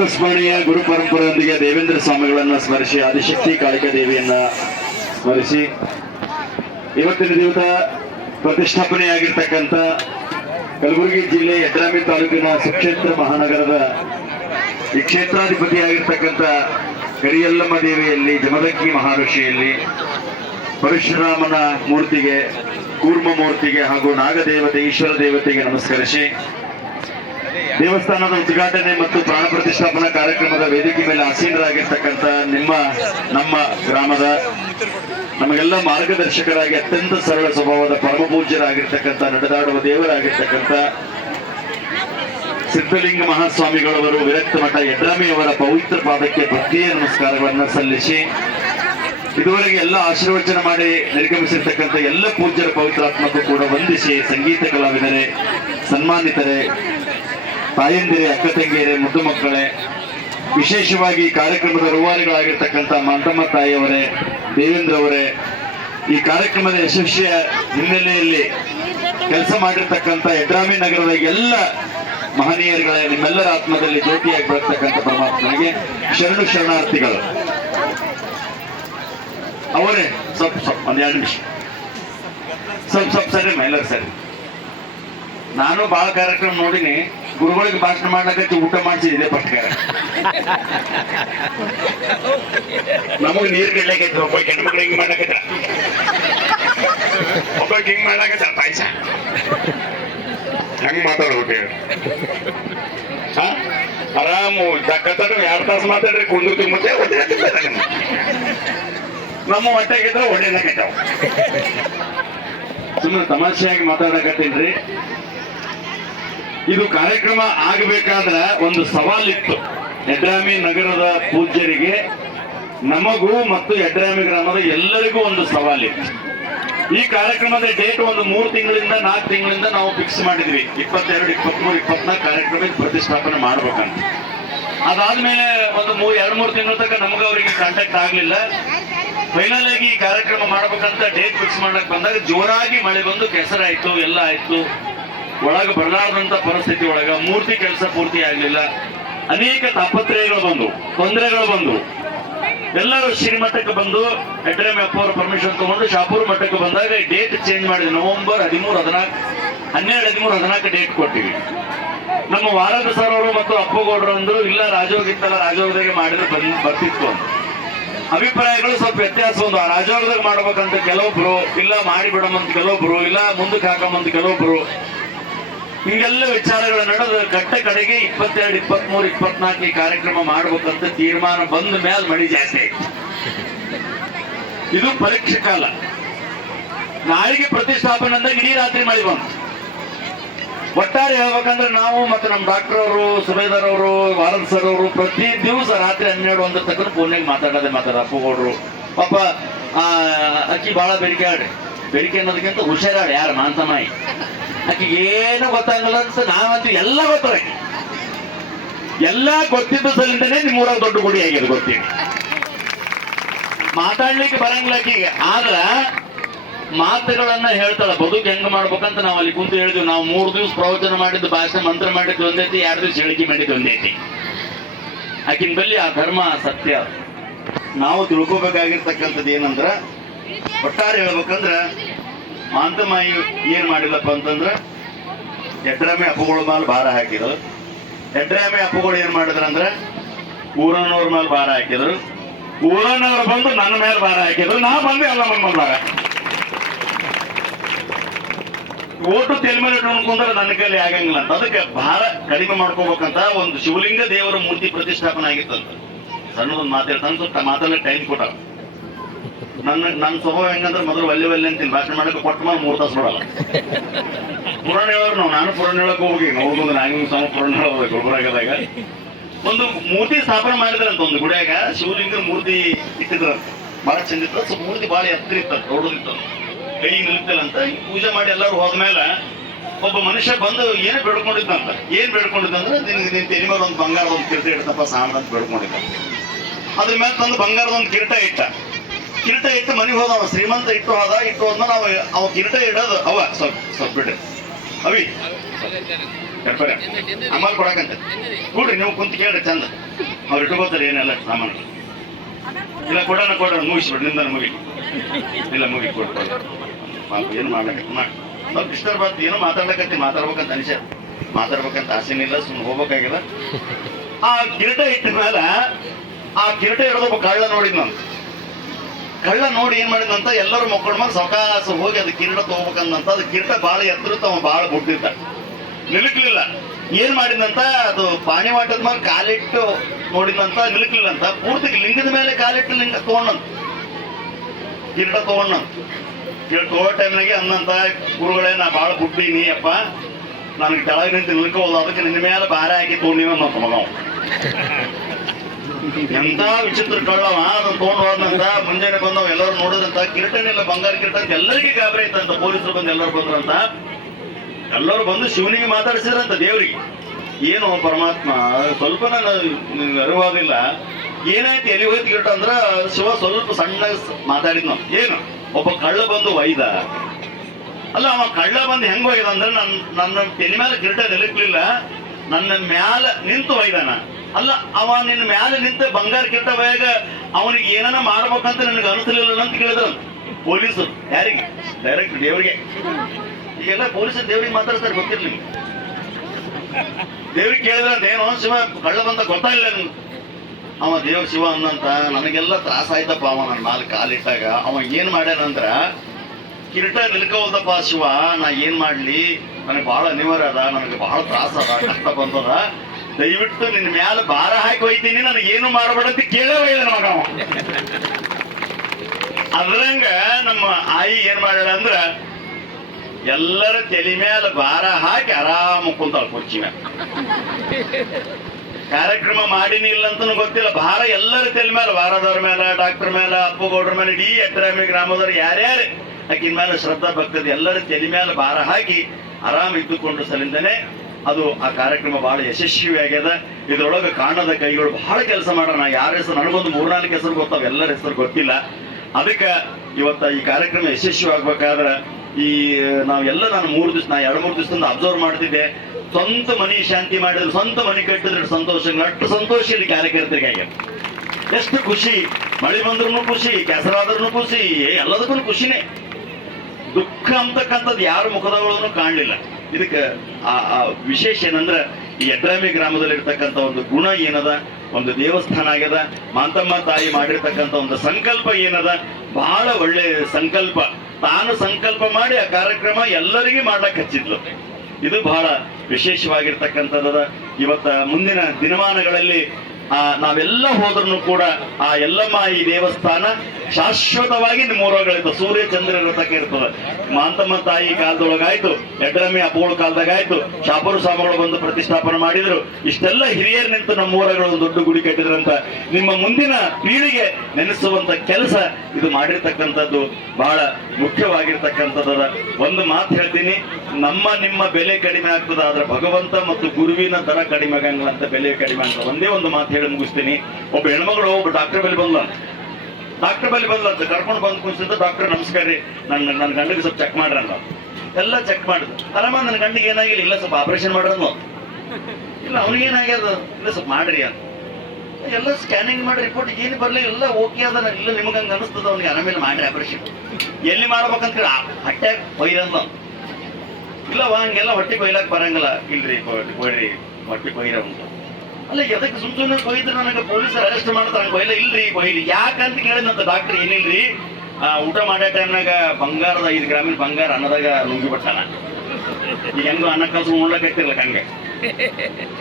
ಪ್ರಾತಸ್ಮರಣೀಯ ಗುರು ಪರಂಪರೆಯೊಂದಿಗೆ ದೇವೇಂದ್ರ ಸ್ವಾಮಿಗಳನ್ನ ಸ್ಮರಿಸಿ, ಆದಿಶಕ್ತಿ ಕಾಳಿಕಾ ದೇವಿಯನ್ನ ಸ್ಮರಿಸಿ, ಇವತ್ತಿನ ದಿವಸ ಪ್ರತಿಷ್ಠಾಪನೆಯಾಗಿರ್ತಕ್ಕಂಥ ಕಲಬುರಗಿ ಜಿಲ್ಲೆ ಯದ್ರಾಮಿ ತಾಲೂಕಿನ ಸುಕ್ಷೇತ್ರ ಮಹಾನಗರದ ಈ ಕ್ಷೇತ್ರಾಧಿಪತಿಯಾಗಿರ್ತಕ್ಕಂಥ ಕರಿಯಲ್ಲಮ್ಮ ದೇವಿಯಲ್ಲಿ ಜಮದಕ್ಕಿ ಮಹರ್ಷಿಯಲ್ಲಿ, ಪರಶುರಾಮನ ಮೂರ್ತಿಗೆ, ಕೂರ್ಮ ಮೂರ್ತಿಗೆ ಹಾಗೂ ನಾಗದೇವತೆ, ಈಶ್ವರ ದೇವತೆಗೆ ನಮಸ್ಕರಿಸಿ ದೇವಸ್ಥಾನದ ಉದ್ಘಾಟನೆ ಮತ್ತು ಪ್ರಾಣ ಪ್ರತಿಷ್ಠಾಪನಾ ಕಾರ್ಯಕ್ರಮದ ವೇದಿಕೆ ಮೇಲೆ ಆಸೀನರಾಗಿರ್ತಕ್ಕಂಥ ನಿಮ್ಮ, ನಮ್ಮ ಗ್ರಾಮದ ನಮಗೆಲ್ಲ ಮಾರ್ಗದರ್ಶಕರಾಗಿ ಅತ್ಯಂತ ಸರಳ ಸ್ವಭಾವದ ಪರಮ ಪೂಜ್ಯರಾಗಿರ್ತಕ್ಕಂಥ ನಡೆದಾಡುವ ದೇವರಾಗಿರ್ತಕ್ಕಂಥ ಸಿದ್ಧಲಿಂಗ ಮಹಾಸ್ವಾಮಿಗಳವರು, ವಿರಕ್ತ ಮಠ ಯಡ್ರಾಮಿಯವರ ಪವಿತ್ರ ಪಾದಕ್ಕೆ ಭಕ್ತಿಯ ನಮಸ್ಕಾರಗಳನ್ನು ಸಲ್ಲಿಸಿ ಇದುವರೆಗೆ ಎಲ್ಲ ಆಶೀರ್ವಚನ ಮಾಡಿ ನಿರ್ಗಮಿಸಿರ್ತಕ್ಕಂಥ ಎಲ್ಲ ಪೂಜ್ಯರ ಪವಿತ್ರಾತ್ಮಕ್ಕೂ ಕೂಡ ವಂದಿಸಿ ಸಂಗೀತ ಕಲಾವಿದರೆ, ಸನ್ಮಾನಿತರೆ ತಾಯಂದಿರೆ ಅಕ್ಕ ತಂಗಿಯರೇ ಮುದ್ದು ಮಕ್ಕಳೇ ವಿಶೇಷವಾಗಿ ಕಾರ್ಯಕ್ರಮದ ರೂವಾರಿಗಳಾಗಿರ್ತಕ್ಕಂಥ ಮಾಂತಮ್ಮ ತಾಯಿಯವರೇ, ದೇವೇಂದ್ರ ಅವರೇ, ಈ ಕಾರ್ಯಕ್ರಮದ ಯಶಸ್ವಿಯ ಹಿನ್ನೆಲೆಯಲ್ಲಿ ಕೆಲಸ ಮಾಡಿರ್ತಕ್ಕಂಥ ಯಡ್ರಾಮಿ ನಗರದ ಎಲ್ಲ ಮಹನೀಯರುಗಳೇ, ನಿಮ್ಮೆಲ್ಲರ ಆತ್ಮದಲ್ಲಿ ಜ್ಯೋತಿಯಾಗಿ ಬರ್ತಕ್ಕಂಥ ಪರಮಾತ್ಮನಿಗೆ ಶರಣು ಶರಣಾರ್ಥಿಗಳು. ಅವರೇ, ಸ್ವಲ್ಪ ಸ್ವಲ್ಪ ಒಂದೆರಡು ನಿಮಿಷ. ಸ್ವಲ್ಪ ಸ್ವಲ್ಪ, ಸರಿ ಎಲ್ಲರೂ ಸರಿ. ನಾನು ಬಹಳ ಕಾರ್ಯಕ್ರಮ ನೋಡಿನಿ, ಗುರುಗಳಿಗೆ ಭಾಷಣ ಮಾಡ್ಲಕತ್ತಿ ಊಟ ಮಾಡಿಸಿದೆ ಪಟ್ಕಾರ ನಮಗ್ ನೀರ್ ಗಿಡ್ಲಕೈತಿ ಒಬ್ಬ ಹೆಣ್ಮಕ್ಳು ಹಿಂಗ್ ಮಾಡ್ಲಕತ್ತ ಒಬ್ಬ ಹಿಂಗ್ ಮಾಡ್ಲಕತ್ತ ಪಾಯಸ. ಹೆಂಗ್ ಮಾತಾಡ್ಬೇಕು ಹೇಳಿ. ಹಾ? ಆರಾಮು ತಕ್ಕತ್ತಾರ ಎರಡ್ ತಾಸು ಮಾತಾಡ್ರಿ ಕುಂದು ತುಂಬುತ್ತೆ ನಮ್ಮ ಹೊಟ್ಟೆಗಿದ್ರೆ ಒಳ್ಳೇದಾಗೈತಾವ ಸುಮ್ಮನೆ ತಮಾಷೆಯಾಗಿ ಮಾತಾಡಕತ್ತೀನ್ರಿ ಇದು ಕಾರ್ಯಕ್ರಮ ಆಗಬೇಕಾದ್ರ ಒಂದು ಸವಾಲಿತ್ತು. ಯಡ್ರಾಮಿ ನಗರದ ಪೂಜ್ಯರಿಗೆ, ನಮಗೂ ಮತ್ತು ಯಡ್ರಾಮಿ ಗ್ರಾಮದ ಎಲ್ಲರಿಗೂ ಒಂದು ಸವಾಲಿತ್ತು. ಈ ಕಾರ್ಯಕ್ರಮದ ಡೇಟ್ ಒಂದು ಮೂರು ತಿಂಗಳಿಂದ, ನಾಲ್ಕು ತಿಂಗಳಿಂದ ನಾವು ಫಿಕ್ಸ್ ಮಾಡಿದ್ವಿ. ಇಪ್ಪತ್ತೆರಡು, ಇಪ್ಪತ್ಮೂರು, ಇಪ್ಪತ್ನಾಲ್ಕು ಕಾರ್ಯಕ್ರಮ ಪ್ರತಿಷ್ಠಾಪನೆ ಮಾಡ್ಬೇಕಂತ. ಅದಾದ್ಮೇಲೆ ಒಂದು ಮೂರ್ ಎರಡು, ಮೂರು ತಿಂಗಳ ತನಕ ನಮ್ಗೆ ಅವರಿಗೆ ಕಾಂಟ್ಯಾಕ್ಟ್ ಆಗ್ಲಿಲ್ಲ. ಫೈನಲ್ ಆಗಿ ಈ ಕಾರ್ಯಕ್ರಮ ಮಾಡ್ಬೇಕಂತ ಡೇಟ್ ಫಿಕ್ಸ್ ಮಾಡಕ್ ಬಂದಾಗ ಜೋರಾಗಿ ಮಳೆ ಬಂದು ಕೆಸರಾಯ್ತು, ಎಲ್ಲ ಆಯ್ತು. ಒಳಗ ಬರಲಾರದಂತ ಪರಿಸ್ಥಿತಿ ಒಳಗ ಮೂರ್ತಿ ಕೆಲಸ ಪೂರ್ತಿ ಆಗ್ಲಿಲ್ಲ. ಅನೇಕ ತಾಪತ್ರಯಗಳು ಬಂದು, ತೊಂದರೆಗಳು ಬಂದು. ಎಲ್ಲರೂ ಶ್ರೀಮಠಕ್ಕೆ ಬಂದು, ಎಡ್ರೆಮಿ ಅಪ್ಪ ಅವರ ಪರ್ಮಿಷನ್ ತಗೊಂಡು ಶಾಪೂರ್ ಮಠಕ್ಕೆ ಬಂದಾಗ ಡೇಟ್ ಚೇಂಜ್ ಮಾಡಿದ್ವಿ ನವೆಂಬರ್ ಹದಿಮೂರು ಹದಿನಾಲ್ಕು, ಹನ್ನೆರಡು ಹದಿಮೂರು ಹದಿನಾಲ್ಕು ಡೇಟ್ ಕೊಟ್ಟಿವಿ. ನಮ್ಮ ವಾರದ ಸರ್ ಅವರು ಮತ್ತು ಅಪ್ಪಗೌಡರು ಅಂದ್ರು, ಇಲ್ಲ ರಾಜೋಗಿತ್ತಲ್ಲ, ರಾಜೋಗದಾಗೆ ಮಾಡಿದ್ರೆ ಬಂದ್ ಬರ್ತಿತ್ತು ಅಂತ. ಅಭಿಪ್ರಾಯಗಳು ಸ್ವಲ್ಪ ವ್ಯತ್ಯಾಸ ಒಂದು. ಆ ರಾಜೋಗದಾಗ ಮಾಡ್ಬೇಕಂತ ಕೆಲವೊಬ್ರು, ಇಲ್ಲ ಮಾಡಿ ಬಿಡಮಂತ ಕೆಲವೊಬ್ರು, ಇಲ್ಲ ಮುಂದಕ್ಕೆ ಹಾಕಮಂತ ಕೆಲವೊಬ್ರು ಹಿಂಗೆಲ್ಲ ವಿಚಾರಗಳ ನಡೆದು ಕಟ್ಟ ಕಡೆಗೆ ಇಪ್ಪತ್ತೆರಡು, ಇಪ್ಪತ್ಮೂರು, ಇಪ್ಪತ್ನಾಲ್ಕು ಈ ಕಾರ್ಯಕ್ರಮ ಮಾಡ್ಬೇಕಂತ ತೀರ್ಮಾನ ಬಂದ ಮೇಲೆ ಮಳಿ ಜಾಸ್ತಿ ಇದು ಪರೀಕ್ಷೆ ಕಾಲ. ನಾಳೆಗೆ ಪ್ರತಿಷ್ಠಾಪನೆ ಅಂದಾಗ ಇಡೀ ರಾತ್ರಿ ಮಳಿ ಬಂತು. ಒಟ್ಟಾರೆ ಹೇಳ್ಬೇಕಂದ್ರೆ ನಾವು ಮತ್ತೆ ನಮ್ಮ ಡಾಕ್ಟರ್ ಅವರು, ಸುಬೇದರ್ ಅವರು ವಾರನ್ ಸರ್ ಅವರು ಪ್ರತಿ ದಿವಸ ರಾತ್ರಿ ಹನ್ನೆರಡು ಒಂದರ ತಕ್ಕ ಫೋನ್ಯಾಗ ಮಾತಾಡೋದೇ ಮಾತಾಡ ಅಪ್ಪಗೌಡ್ರು ಪಾಪ ಅಕ್ಕಿ ಬಹಳ ಬೇಡಿಕೆ ಆಡ್ರಿ. ಬೇಡಿಕೆ ಅನ್ನೋದಕ್ಕಿಂತ ಹುಷಾರಾಡಿ ಯಾರು ಮಾಂತಮಾಯಿ ಆಕಿಗೆ ಏನು ಗೊತ್ತಾಗಲ್ಲ ಅಂತ ನಾವಂತೂ ಎಲ್ಲ ಗೊತ್ತಾರ. ಎಲ್ಲ ಗೊತ್ತಿದ್ದ ಸಲಿಂದನೇ ನಿಮ್ಮೂರಾಗ ದೊಡ್ಡ ಗುಡಿ ಆಗಿದೆ ಗೊತ್ತೀನಿ ಮಾತಾಡ್ಲಿಕ್ಕೆ ಬರಂಗಿಲ್ಲ ಆಕೆಗೆ. ಆದ್ರ ಮಾತುಗಳನ್ನ ಹೇಳ್ತಾಳ, ಬದುಕು ಹೆಂಗ್ ಮಾಡ್ಬೇಕಂತ ನಾವು ಅಲ್ಲಿ ಕುಂತು ಹೇಳಿದ್ವಿ. ನಾವು ಮೂರು ದಿವ್ಸ ಪ್ರವಚನ ಮಾಡಿದ್ದು, ಭಾಷೆ ಮಂತ್ರ ಮಾಡಿದ್ದು ಒಂದೈತಿ, ಎರಡು ದಿವ್ಸ ಹೇಳಿಕೆ ಮಾಡಿದ್ದು ಒಂದೈತಿ. ಆಕಿನ ಬಲ್ಲಿ ಆ ಧರ್ಮ ಸತ್ಯ. ನಾವು ತಿಳ್ಕೋಬೇಕಾಗಿರ್ತಕ್ಕಂಥದ್ದು ಏನಂದ್ರ, ಒಟ್ಟಾರೆ ಹೇಳ್ಬೇಕಂದ್ರ ಮಾಂತಮಾಯಿ ಏನ್ ಮಾಡಿಲ್ಲಪ್ಪ ಅಂತಂದ್ರ, ಎಡ್ರಾಮೆ ಅಪ್ಪುಗಳ ಮೇಲೆ ಭಾರ ಹಾಕಿದ್ರು. ಎಡ್ರಾಮೆ ಅಪ್ಪುಗಳು ಏನ್ ಮಾಡಿದ್ರ ಅಂದ್ರ ಊರನವ್ರ ಮೇಲೆ ಭಾರ ಹಾಕಿದ್ರು. ಊರನವ್ರು ಬಂದು ನನ್ನ ಮೇಲೆ ಭಾರ ಹಾಕಿದ್ರು. ನಾ ಬಂದೆ ಎಲ್ಲ ಮನ್ ಭಾರ ಓಟು ತೆಲ್ಮೇಲೆ ಅನ್ಕೊಂಡ್ರೆ ನನ್ನ ಕೈಲಿ ಆಗಂಗಿಲ್ಲ ಅಂತ. ಅದಕ್ಕೆ ಭಾರ ಕಡಿಮೆ ಮಾಡ್ಕೋಬೇಕಂತ ಒಂದು ಶಿವಲಿಂಗ ದೇವರ ಮೂರ್ತಿ ಪ್ರತಿಷ್ಠಾಪನೆ ಆಗಿತ್ತಂತ ಸಣ್ಣದೊಂದು ಮಾತಾಡ್ತಾನೆ ಸ್ವಲ್ಪ ಮಾತಲ್ಲೇ ಟೈಮ್ ಕೊಟ್ಟ. ನನ್ನ ನನ್ನ ಸ್ವಭಾವ ಹೆಂಗಂದ್ರೆ ಮೊದಲು ಒಲ್ಲೆ ಒಲ್ಲೆ ಅಂತೀನಿ. ಭಾಷಣ ಮಾಡಕ್ಕೆ ಕೊಟ್ಟ ಮೇಲೆ ಮೂರು ತಾಸು ಬಿಡಲ್ಲ. ಪುರಾಣ ಹೇಳೋರು ನಾವು, ನಾನು ಪುರಾಣ ಹೇಳಕ್ ಹೋಗಿ ನೋಡ್ಕೊಂಡು ನಾನು ಸಮ ಪುರಾಣ ಹೇಳೋದು ಗುಲ್ಬರ್ಗದಾಗ ಒಂದು ಮೂರ್ತಿ ಸ್ಥಾಪನೆ ಮಾಡಿದ್ರಂತ ಒಂದು ಗುಡಿಯಾಗ ಶಿವಲಿಂಗ ಮೂರ್ತಿ ಇಟ್ಟಿದ್ರ. ಬಹಳ ಚಂದ ಇತ್ತು. ಸೊ ಮೂರ್ತಿ ಬಹಳ ಎತ್ತರ ಇತ್ತ, ದೊಡ್ಡದಿತ್ತು. ಕೈ ನಿಲ್ತಿಲ್ಲ ಅಂತ. ಪೂಜೆ ಮಾಡಿ ಎಲ್ಲರೂ ಹೋದ್ಮೇಲೆ ಒಬ್ಬ ಮನುಷ್ಯ ಬಂದು ಏನು ಬೇಡ್ಕೊಂಡಿದ್ದಂತ, ಏನ್ ಬೇಡ್ಕೊಂಡಿದ್ದಂದ್ರೆ ನಿನ್ಗೆ ನಿನ್ ಮೇಲೆ ಒಂದು ಬಂಗಾರದ ಒಂದು ಕಿರೀಟ ಇಡ್ತಪ್ಪ ಸಾಂಬ ಅಂತ ಬೇಡ್ಕೊಂಡಿದ್ದ. ಅದ್ರ ಮೇಲೆ ತಂದು ಬಂಗಾರದ ಒಂದು ಕಿರೀಟ ಇಟ್ಟ. ಕಿರೀಟ ಇಟ್ಟು ಮನೆಗೆ ಹೋದ ಅವ ಶ್ರೀಮಂತ ಇಟ್ಟು ಹೋದ, ಇಟ್ಟು ಹೋದ್ಮೇಲೆ ಅವ ಅವ ಕಿರೀಟ ಇಡೋದು. ಅವ, ಸ್ವಲ್ಪ ಸ್ವಲ್ಪ ಬಿಡ್ರಿ. ಅವಿ ಅಮ್ಮ ಕೊಡಕಂತ ಕೂಡ್ರಿ, ನೀವು ಕುಂತ ಕೇಳ್ರಿ, ಚಂದ. ಅವ್ರು ಇಟ್ಕೋತಾರೆ ಏನೆಲ್ಲ ಸಾಮಾನು. ಇಲ್ಲ, ಕೊಡೋಣ ಕೊಡೋಣ ಮುಗಿಸ್ಬಿಡ್ರಿ ನಿಂದ ಮುಗಿ ಇಲ್ಲ ಮುಗಿ ಕೊಡ್ಬೋದು ಏನು ಮಾಡ್ಲಕತ್ತಿ ಮಾಡಿ ಸ್ವಲ್ಪ ಡಿಸ್ಟರ್ಬ್ ಆಯ್ತು ಏನೋ ಮಾತಾಡ್ಲಕತ್ತಿ ಮಾತಾಡ್ಬೇಕಂತ ಅನಿಸ ಮಾತಾಡ್ಬೇಕಂತ ಆಸೆನಿಲ್ಲ ಸುಮ್ಮನೆ ಹೋಗ್ಬೇಕಾಗಿಲ್ಲ. ಆ ಕಿರೀಟ ಇಟ್ಟ ಮೇಲೆ, ಆ ಕಿರೀಟ ಹಿಡಿದೊಬ್ಬ ಕಳ್ಳ ನೋಡಿದ್ ನಾನು. ಕಳ್ಳ ನೋಡಿ ಏನ್ ಮಾಡಿದಂತ ಎಲ್ಲರೂ ಮಕ್ಕಳ ಮೇಲೆ ಸಕಾಸ ಹೋಗಿ ಅದು ಕಿರೀಟ ತಗೋಬೇಕಂದಂತ ಅದು ಕಿರೀಟ ಬಾಳ ಎತ್ತರ ಅವ ಬಾಳ ಬುಟ್ಟಿದ್ದ. ನಿಲುಕ್ಲಿಲ್ಲ. ಏನ್ ಮಾಡಿದಂತ ಅದು ಪಾಣಿವಾಟದ ಮೇಲೆ ಕಾಲಿಟ್ಟು ನೋಡಿದಂತ ನಿಲುಕ್ಲಿಲ್ಲ ಅಂತ ಪೂರ್ತಿ ಲಿಂಗದ ಮೇಲೆ ಕಾಲಿಟ್ಟು ಲಿಂಗ ತಗೊಂಡಂತ ಕಿರೀಟ ತಗೊಂಡಂತ ಕಿರೀಟ ತಗೋ ಟೈಮ್ನಾಗೆ ಅಂದಂತ ಗುರುಗಳೇ, ನಾ ಬಾಳ ಬುಡ್ಡೀನಿ ಅಪ್ಪ. ನನಗೆ ಕೆಳಗೆ ನಿಂತು ನಿಲ್ಕೋದು. ಅದಕ್ಕೆ ನಿನ್ನ ಮೇಲೆ ಭಾರ ಹಾಕಿ ತೊಗೊಂಡಿವ ಅಂತ ಮಗ. ಎಂತ ವಿಚಿತ್ರ ಕಳ್ಳವ, ಅದನ್ನ ತಗೊಂಡು ಹೋದಂತ ಮುಂಜಾನೆ ಬಂದವ, ಎಲ್ಲರೂ ನೋಡಿದಂತ ಇಲ್ಲ ಬಂಗಾರ ಕಿರಟ ಎಲ್ಲರಿಗೂ ಗಾಬರಿ ಆಯ್ತಂತ ಪೊಲೀಸರು ಬಂದು ಎಲ್ಲರೂ ಬಂದ್ರಂತ. ಎಲ್ಲರೂ ಬಂದು ಶಿವನಿಗೆ ಮಾತಾಡಿಸಿದ್ರಂತ ದೇವ್ರಿಗೆ. ಏನು ಪರಮಾತ್ಮ ಸ್ವಲ್ಪ ನಾನು ಅರಿವಾಗಿಲ್ಲ ಏನಾಯ್ತು, ಎಲ್ಲಿ ಹೋಯ್ತು ಕಿರಟ ಅಂದ್ರ, ಶಿವ ಸ್ವಲ್ಪ ಸಣ್ಣ ಮಾತಾಡಿದ್ನು. ಏನು? ಒಬ್ಬ ಕಳ್ಳ ಬಂದು ಒಯ್ದ. ಅಲ್ಲ, ಅವ ಕಳ್ಳ ಬಂದು ಹೆಂಗ್ ಒಯ್ದ ಅಂದ್ರೆ ನನ್ನ ನನ್ನ ತಲೆ ಮೇಲೆ ಕಿರಟ ನಿಲುಕ್ಲಿಲ್ಲ. ನನ್ನ ಮ್ಯಾಲ ನಿಂತು ಒಯ್ದಾನ. ಅಲ್ಲ, ಅವ ನಿನ್ನ ಮ್ಯಾಲೆ ನಿಂತ ಬಂಗಾರ ಕೆಟ್ಟವಾಗ ಅವನಿಗೆ ಏನನ ಮಾಡ್ಬೇಕಂತ ನನಗೆ ಅನಿಸ್ಲಿಲ್ಲ ಅಂತ ಕೇಳಿದ್ರು. ಪೊಲೀಸರು ಯಾರಿಗೆ? ಡೈರೆಕ್ಟ್ ದೇವರಿಗೆ. ಈಗೆಲ್ಲ ಪೊಲೀಸರು ದೇವ್ರಿಗೆ ಮಾತಾಡ್ತಾರೆ, ಗೊತ್ತಿರ್ಲಿ. ದೇವ್ರಿಗೆ ಕೇಳಿದ್ರೆ ಏನೋ ಶಿವ, ಕಳ್ಳ ಬಂದ ಗೊತ್ತಾಗಿಲ್ಲ ನಿಮ್ಗೆ? ಅವ ದೇವ್ರ ಶಿವ ಅನ್ನಂತ, ನನಗೆಲ್ಲ ತ್ರಾಸ ಆಯ್ತಪ್ಪ ಅವ ನನ್ನ ಮ್ಯಾಲ ಕಾಲಿಟ್ಟಾಗ. ಅವ ಏನ್ ಮಾಡ್ಯಾನಂದ್ರ, ಕಿರೀಟ ನಿಲ್ಕೋದಪ್ಪ ಶಿವ, ನಾ ಏನ್ ಮಾಡ್ಲಿ? ನನಗೆ ಬಹಳ ಅನಿವಾರ್ಯ ಅದ, ನನಗೆ ಬಹಳ ತ್ರಾಸ ಅದ, ಕಷ್ಟ ಬಂದದ. ದಯವಿಟ್ಟು ನಿನ್ನ ಮ್ಯಾಲ ಭಾರ ಹಾಕಿ ಹೋಯ್ತೀನಿ, ನನಗೆ ಏನು ಮಾಡಬೇಡ ಅಂತ ಕೇಳೇ ಒಯ್ದ ಮಗ ಅವ. ಅದ್ರಂಗ ನಮ್ಮ ಆಯಿ ಏನ್ ಮಾಡ್ಯಾಳ ಅಂದ್ರ, ಎಲ್ಲರ ತಲೆ ಮ್ಯಾಲ ಭಾರ ಹಾಕಿ ಆರಾಮ ಕುಂತಾಳ ಕುರ್ಚಿ ಮ್ಯಾಲ ಕಾರ್ಯಕ್ರಮ ಮಾಡಿನಿ ಇಲ್ಲ ಅಂತನೂ ಗೊತ್ತಿಲ್ಲ, ಭಾರ ಎಲ್ಲರ ತಲೆ ಮೇಲೆ ಭಾರದವ್ರ ಮೇಲೆ ಡಾಕ್ಟರ್ ಮೇಲೆ ಅಪ್ಪುಗೌಡ್ರ ಮೇಲೆ ಇಡೀ ಎಟ್ರಾಮಿ ಗ್ರಾಮದವ್ರು ಯಾರ್ಯಾರು, ಆಕಿನ ಮೇಲೆ ಶ್ರದ್ಧಾ ಭಕ್ತದ ಎಲ್ಲರ ತಲೆ ಮೇಲೆ ಭಾರ ಹಾಕಿ ಆರಾಮ ಇದ್ದುಕೊಂಡು ಸಲಿಂದನೆ ಅದು ಆ ಕಾರ್ಯಕ್ರಮ ಬಹಳ ಯಶಸ್ವಿ ಆಗ್ಯದ ಇದ್ರೊಳಗೆ ಕಾಣದ ಕೈಗಳು ಬಹಳ ಕೆಲಸ ಮಾಡೋಣ ಯಾರ ಹೆಸರು ನನಗೊಂದು ಮೂರ್ನಾಲ್ಕು ಹೆಸರು ಗೊತ್ತಾವ, ಎಲ್ಲರ ಹೆಸರು ಗೊತ್ತಿಲ್ಲ. ಅದಕ್ಕೆ ಇವತ್ತ ಈ ಕಾರ್ಯಕ್ರಮ ಯಶಸ್ವಿ ಆಗ್ಬೇಕಾದ್ರೆ ಈ ನಾವೆಲ್ಲ ನಾನು ಮೂರು ದಿವಸ ನಾ ಎರಡು ಮೂರು ದಿವಸದಿಂದ ಅಬ್ಸರ್ವ್ ಮಾಡ್ತಿದ್ದೆ. ಸ್ವಂತ ಮನಿ ಶಾಂತಿ ಮಾಡಿದ್ರು, ಸ್ವಂತ ಮನಿ ಕಟ್ಟಿದ್ರೆ ಸಂತೋಷ ಅಷ್ಟು ಸಂತೋಷ ಇಲ್ಲಿ ಕಾರ್ಯಕರ್ತರಿಗೆ ಆಗ್ಯದ ಎಷ್ಟು ಖುಷಿ. ಮಳೆ ಬಂದ್ರೂ ಖುಷಿ ಕೆಸರಾದ್ರೂ ಖುಷಿ, ಎಲ್ಲದಕ್ಕೂ ಖುಷಿನೇ. ದುಃಖ ಅಂತಕ್ಕಂಥದ್ದು ಯಾರ ಮುಖದವಳನ್ನು ಕಾಣಲಿಲ್ಲ. ಇದಕ್ಕೆ ಆ ಆ ವಿಶೇಷ ಏನಂದ್ರೆ ಈ ಎಡ್ರಾಮಿ ಗ್ರಾಮದಲ್ಲಿ ಇರ್ತಕ್ಕಂಥ ಒಂದು ಗುಣ ಏನದ? ಒಂದು ದೇವಸ್ಥಾನ ಆಗ್ಯದ. ಮಾತಮ್ಮ ತಾಯಿ ಮಾಡಿರ್ತಕ್ಕಂಥ ಒಂದು ಸಂಕಲ್ಪ ಏನದ? ಬಹಳ ಒಳ್ಳೆ ಸಂಕಲ್ಪ. ತಾನು ಸಂಕಲ್ಪ ಮಾಡಿ ಆ ಕಾರ್ಯಕ್ರಮ ಎಲ್ಲರಿಗೂ ಮಾಡ್ಲಕ್ಕೆ ಹಚ್ಚಿದ್ಲು. ಇದು ಬಹಳ ವಿಶೇಷವಾಗಿರ್ತಕ್ಕಂಥದ್ದದ. ಇವತ್ತ ಮುಂದಿನ ದಿನಮಾನಗಳಲ್ಲಿ, ಆ, ನಾವೆಲ್ಲ ಹೋದ್ರೂ ಕೂಡ ಆ ಎಲ್ಲಮ್ಮ ಈ ದೇವಸ್ಥಾನ ಶಾಶ್ವತವಾಗಿ ಮೂರಗಳಿರ್ತದೆ ಸೂರ್ಯ, ಚಂದ್ರ ಇರತಕ್ಕ ಇರ್ತದೆ. ಮಾಂತಮ್ಮ ತಾಯಿ ಕಾಲದೊಳಗಾಯ್ತು. ಎಡ್ರಮ್ಮಿ ಅಪ್ಪಗಳ ಕಾಲದಾಗ ಆಯ್ತು ಶಾಪುರ ಸ್ವಾಮಿಗಳು ಬಂದು ಪ್ರತಿಷ್ಠಾಪನೆ ಮಾಡಿದ್ರು. ಇಷ್ಟೆಲ್ಲ ಹಿರಿಯರು ನಿಂತು ನಮ್ಮ ಊರಗಳು ದೊಡ್ಡ ಗುಡಿ ಕಟ್ಟಿದ್ರಂತ. ನಿಮ್ಮ ಮುಂದಿನ ಪೀಳಿಗೆ ನೆನೆಸುವಂತ ಕೆಲಸ ಇದು ಮಾಡಿರ್ತಕ್ಕಂಥದ್ದು. ಬಹಳ ಮುಖ್ಯವಾಗಿರ್ತಕ್ಕಂಥದ್ದ ಒಂದು ಮಾತು ಹೇಳ್ತೀನಿ. ನಮ್ಮ ನಿಮ್ಮ ಬೆಲೆ ಕಡಿಮೆ ಆಗ್ತದ, ಆದ್ರೆ ಭಗವಂತ ಮತ್ತು ಗುರುವಿನ ದರ ಕಡಿಮೆ ಆಗಂಗಿಲ್ಲ ಅಂತ ಬೆಲೆ ಕಡಿಮೆ ಅಂತ ಒಂದೇ ಒಂದು ಮಾತು ಹೇಳಿ ಮುಗಿಸ್ತೀನಿ. ಒಬ್ಬ ಹೆಣ್ಮಗಳು, ಒಬ್ಬ ಡಾಕ್ಟರ್ ಬೆಲೆ ಬಂದ್ಲ. ಡಾಕ್ಟರ್ ಬಳಿ ಬಂದ್ಲಂತ ಕರ್ಕೊಂಡು ಬಂದ್ ಕುಂತ ಡಾಕ್ಟರ್, ನಮಸ್ಕಾರ ರೀ. ನನ್ನ ನನ್ನ ಗಂಡಿಗೆ ಸ್ವಲ್ಪ ಚೆಕ್ ಮಾಡ್ರಲ್ಲ ಎಲ್ಲ ಚೆಕ್ ಮಾಡಿದ್ರು. ಆರಾಮ ನನ್ನ ಗಂಡಿಗೆ ಏನಾಗಿಲ್ಲ, ಇಲ್ಲ ಸ್ವಲ್ಪ ಆಪರೇಷನ್ ಮಾಡ್ರಲ್ಲ ಇಲ್ಲ, ಅವ್ನಿಗೆ ಏನಾಗ್ಯದ? ಇಲ್ಲ, ಸ್ವಲ್ಪ ಮಾಡ್ರಿ ಅಂತ ಎಲ್ಲ ಸ್ಕ್ಯಾನಿಂಗ್ ಮಾಡಿ ರಿಪೋರ್ಟ್ ಏನು ಬರ್ಲಿ, ಎಲ್ಲ ಓಕೆ ಅದ. ಇಲ್ಲ, ನಿಮಗೆ ಹಂಗೆ ಅನಿಸ್ತದ, ಅವ್ನಿಗೆ ಆರಾಮೇಲೆ ಮಾಡ್ರಿ ಆಪರೇಷನ್ ಎಲ್ಲಿ ಮಾಡ್ಬೇಕಂತ ಹೇಳಿ ಹೊಟ್ಟೆ ಕೊಯ್ರಲ್ಲ ಇಲ್ಲವ, ಹಂಗೆಲ್ಲ ಹೊಟ್ಟೆ ಕೊಯ್ಲಾಕ್ ಬರಂಗಿಲ್ಲ. ಇಲ್ರಿ ಕೊಡ್ರಿ ಹೊಟ್ಟೆ ಕೊಯ್ರ ಅಂತ ಅಲ್ಲ ಎದಕ್ಕೆ ಸುಮ್ ಸುಮ್ಮನೆ ಕೊಯ್ದು ನನಗೆ ಪೊಲೀಸರು ಅರೆಸ್ಟ್ ಮಾಡ್ತಾರ ಕೊಯ್ಲ ಇಲ್ರಿ ಕೊಯ್ಲಿ ಯಾಕಂತ ಕೇಳಿದಂತ ಡಾಕ್ಟರ್ ಏನಿಲ್ರಿ? ಊಟ ಮಾಡೋ ಟೈಮ್ನಾಗ ಬಂಗಾರದ ಐದು ಗ್ರಾಮಿನ ಬಂಗಾರ ಅನ್ನದಾಗ ನುಂಗಿ ಬಿಟ್ಟಾನ. ಈಗ ಹೆಂಗೋ ಅನ್ನ ಕಲ್ಸು ಉಣ್ಲಕತ್ತಿರ್ಲ ಹಂಗೆ.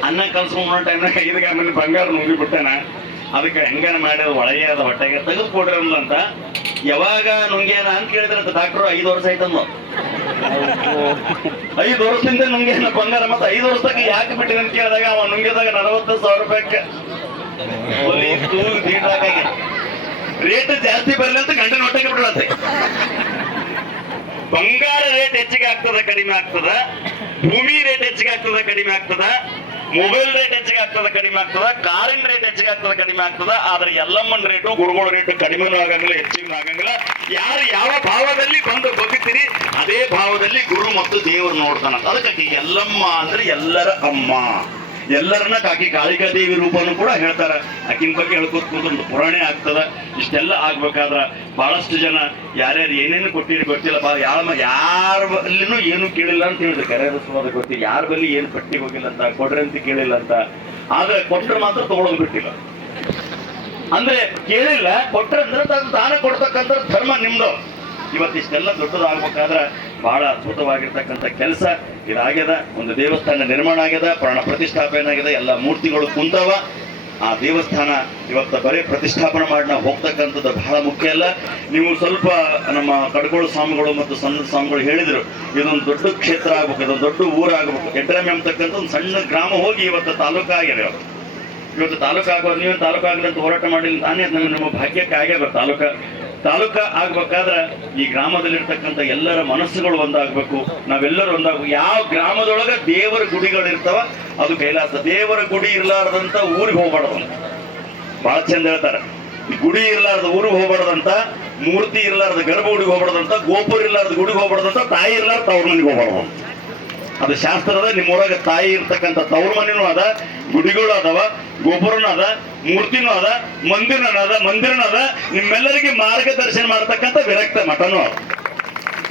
ಅನ್ನ ಕಲ್ಸು ಉಣ್ಣೋ ಟೈಮ್ನಾಗ ಐದು ಗ್ರಾಮಿನ ಬಂಗಾರ ನುಂಗಿ ಬಿಟ್ಟಾನ. ಅದಕ್ಕೆ ಹೆಂಗನ ಮಾಡಿ ಒಳಗೆ ಅದ ಹೊಟ್ಟೆಗೆ ತೆಗೆದು ಕೊಡ್ರಿ ಅಂತ ಯಾವಾಗ ನುಂಗ್ಯಾನ ಅಂತ ಕೇಳಿದ್ರಂತ ಡಾಕ್ಟರ್ ಐದು ವರ್ಷ ಆಯ್ತಂದು ಐದು ವರ್ಷದಿಂದ ನುಂಗ್ಯಾನ ಬಂಗಾರ ಮತ್ತೆ ಐದು ವರ್ಷದಾಗ ಯಾಕೆ ಬಿಟ್ಟಿದೆ ಅಂತ ಕೇಳಿದಾಗ ಅವ ನುಂಗಿದಾಗ ನಲವತ್ತು ಸಾವಿರ ರೂಪಾಯಿ ರೇಟ್ ಜಾಸ್ತಿ ಬರಲಿ ಅಂತ ಗಂಟೆ ಹೊಟ್ಟೆಗೆ ಬಿಡತ್ತೆ ಬಂಗಾರ ರೇಟ್ ಹೆಚ್ಚಿಗೆ ಆಗ್ತದ, ಕಡಿಮೆ ಆಗ್ತದ. ಭೂಮಿ ರೇಟ್ ಹೆಚ್ಚಿಗೆ ಆಗ್ತದ, ಕಡಿಮೆ ಆಗ್ತದ. ಮೊಬೈಲ್ ರೇಟ್ ಹೆಚ್ಚಿಗೆ ಆಗ್ತದ, ಕಡಿಮೆ ಆಗ್ತದ ಕಾರಿನ ರೇಟ್ ಹೆಚ್ಚಿಗೆ ಆಗ್ತದ, ಕಡಿಮೆ ಆಗ್ತದ, ಆದ್ರೆ ಎಲ್ಲಮ್ಮನ ರೇಟು ಗುರುಗಳ ರೇಟು ಕಡಿಮೆನೂ ಆಗಂಗಿಲ್ಲ ಹೆಚ್ಚಿಗೆ ಆಗಂಗಿಲ್ಲ. ಯಾರು ಯಾವ ಭಾವದಲ್ಲಿ ಬಂದು ಬಗ್ತೀರಿ ಅದೇ ಭಾವದಲ್ಲಿ ಗುರು ಮತ್ತು ದೇವರು ನೋಡ್ತಾನಂತ. ಅದಕ್ಕೆ ಎಲ್ಲಮ್ಮ ಅಂದ್ರೆ ಎಲ್ಲರ ಅಮ್ಮ. ಎಲ್ಲರನ್ನ ಕಾಕಿ ಕಾಳಿಕಾ ದೇವಿ ರೂಪನು ಕೂಡ ಹೇಳ್ತಾರ. ಆಕಿನ ಬಗ್ಗೆ ಹೇಳ್ಕೊತ ಒಂದು ಪುರಾಣೆ ಆಗ್ತದ. ಇಷ್ಟೆಲ್ಲ ಆಗ್ಬೇಕಾದ್ರ ಬಹಳಷ್ಟು ಜನ ಯಾರ್ಯಾರು ಏನೇನು ಕೊಟ್ಟಿರಿ ಗೊತ್ತಿಲ್ಲ. ಬಾ, ಯಾರ ಯಾರ ಬಲ್ಲಿನೂ ಏನು ಕೇಳಿಲ್ಲ ಅಂತ ಹೇಳಿದ್ರು. ಕರೆಯರಿಸುವಾಗ ಗೊತ್ತಿ ಯಾರ ಬಲ್ಲಿ ಏನು ಪಟ್ಟಿ ಹೋಗಿಲ್ಲ ಅಂತ, ಕೊಡ್ರಿ ಅಂತ ಕೇಳಿಲ್ಲ ಅಂತ. ಆದ್ರೆ ಕೊಟ್ಟರೆ ಮಾತ್ರ ತಗೊಳೋದು ಬಿಟ್ಟಿಲ್ಲ ಅಂದ್ರೆ ಕೇಳಿಲ್ಲ. ಕೊಟ್ರೆ ಅಂದ್ರೆ ತನ್ನ ದಾನ ಕೊಡ್ತಕ್ಕಂಥ ಧರ್ಮ ನಿಮ್ದು. ಇವತ್ತಿಷ್ಟೆಲ್ಲ ದೊಡ್ಡದಾಗ್ಬೇಕಾದ್ರೆ ಬಹಳ ಅದ್ಭುತವಾಗಿರ್ತಕ್ಕಂಥ ಕೆಲಸ. ಇದಾಗ್ಯದ, ಒಂದು ದೇವಸ್ಥಾನ ನಿರ್ಮಾಣ ಆಗ್ಯದ, ಪ್ರಾಣ ಪ್ರತಿಷ್ಠಾಪನೆ ಆಗ್ಯದ, ಎಲ್ಲ ಮೂರ್ತಿಗಳು ಕುಂತವ ಆ ದೇವಸ್ಥಾನ ಇವತ್ತು ಬರೀ ಪ್ರತಿಷ್ಠಾಪನೆ ಮಾಡಿ ನಾವು ಹೋಗ್ತಕ್ಕಂಥದ್ದು ಬಹಳ ಮುಖ್ಯ ಅಲ್ಲ. ನೀವು ಸ್ವಲ್ಪ ನಮ್ಮ ಕಡ್ಗೋಳು ಸ್ವಾಮಿಗಳು ಮತ್ತು ಸಣ್ಣ ಸ್ವಾಮಿಗಳು ಹೇಳಿದರು, ಇದೊಂದು ದೊಡ್ಡ ಕ್ಷೇತ್ರ ಆಗ್ಬೇಕು, ಇದೊಂದು ದೊಡ್ಡ ಊರಾಗಬೇಕು ಎಡ್ರಮೆ ಅಂತಕ್ಕಂಥ ಒಂದು ಸಣ್ಣ ಗ್ರಾಮ ಹೋಗಿ ಇವತ್ತು ತಾಲೂಕು ಆಗಿದೆ ಇವತ್ತು ತಾಲೂಕು ಆಗೋ ನೀವೇನು ತಾಲೂಕು ಆಗಲಿ ಅಂತ ಹೋರಾಟ ಮಾಡಿಲ್ಲ ತಾನೇ ನಮ್ಮ ನಮ್ಮ ಭಾಗ್ಯಕ್ಕೆ ಆಗ್ಯಾವ ತಾಲೂಕ. ತಾಲೂಕ ಆಗ್ಬೇಕಾದ್ರ ಈ ಗ್ರಾಮದಲ್ಲಿರ್ತಕ್ಕಂಥ ಎಲ್ಲರ ಮನಸ್ಸುಗಳು ಒಂದಾಗಬೇಕು. ನಾವೆಲ್ಲರೂ ಒಂದಾಗಬೇಕು. ಯಾವ ಗ್ರಾಮದೊಳಗೆ ದೇವರ ಗುಡಿಗಳು ಇರ್ತಾವ ಅದು ಕೈಲಾಸ. ದೇವರ ಗುಡಿ ಇರ್ಲಾರ್ದಂತ ಊರಿಗೆ ಹೋಗ್ಬಾರ್ದು ಅಂತ ಬಹಳ ಚಂದ ಹೇಳ್ತಾರ. ಗುಡಿ ಇರ್ಲಾರ್ದ ಊರಿಗೆ ಹೋಗ್ಬಾರ್ದಂತ, ಮೂರ್ತಿ ಇರ್ಲಾರ್ದ ಗರ್ಭಗುಡಿಗೆ ಹೋಗ್ಬಾರ್ದಂತ, ಗೋಪುರ ಇರ್ಲಾರ್ದ ಗುಡಿಗೆ ಹೋಗ್ಬಾರ್ದಂತ, ತಾಯಿ ಇರ್ಲಾರ್ದ ಅವ್ರ ಮನೆಗೆ ಅಂತ. ಶಾಸ್ತ್ರ ಅದ ನಿಮ್ಮೊಳಗೆ ತಾಯಿ ಇರ್ತಕ್ಕಂಥ ತವ್ರ ಅದ, ಗುಡಿಗಳು ಅದಾವ, ಗೋಪುರನೂ ಅದ, ಮೂರ್ತಿನೂ ಅದ, ಮಂದಿರನೂ ಅದ ಮಂದಿರನೂ ಅದ, ನಿಮ್ಮೆಲ್ಲರಿಗೆ ಮಾರ್ಗದರ್ಶನ ಮಾಡತಕ್ಕಂಥ ವಿರಕ್ತ ಮಠನೂ ಅದ